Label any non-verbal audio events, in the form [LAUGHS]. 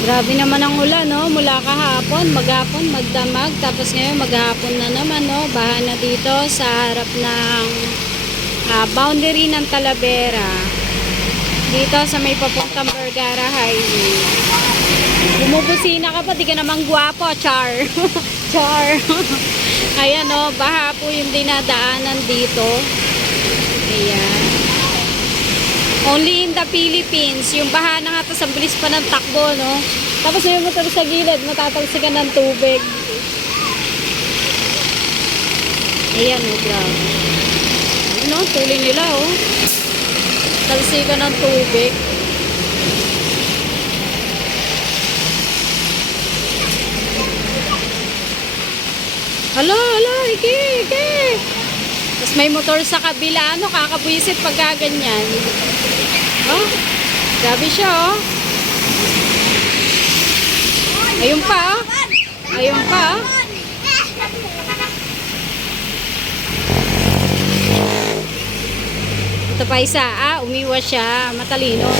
Grabe naman ang ulan, no? Mula kahapon, maghapon, magdamag. Tapos ngayon, maghapon na naman, no? Baha na dito sa harap ng ah, boundary ng Talavera. Dito sa may papuntang Vergara Highway. Bumubusina ka pa, di ka naman gwapo, char. [LAUGHS] char. [LAUGHS] Ayan, no? Baha po yung dinadaanan dito. Ayan. Only in the Philippines, yung baha na nga tapos ang bilis pa ng takbo, no? Tapos may motor sa gilid, matatalsikan ng tubig. Ayan, oh, grabe. Ano, tuloy nila, oh. Talsikan ng tubig. Hala, hala, iki, iki. Tapos may motor sa kabila, ano, kakabwisit pagka ganyan. Oh, grabe siya, oh. Ayun pa, oh. Ayun pa, oh. Ito pa isa, ah, umiwas siya, matalino.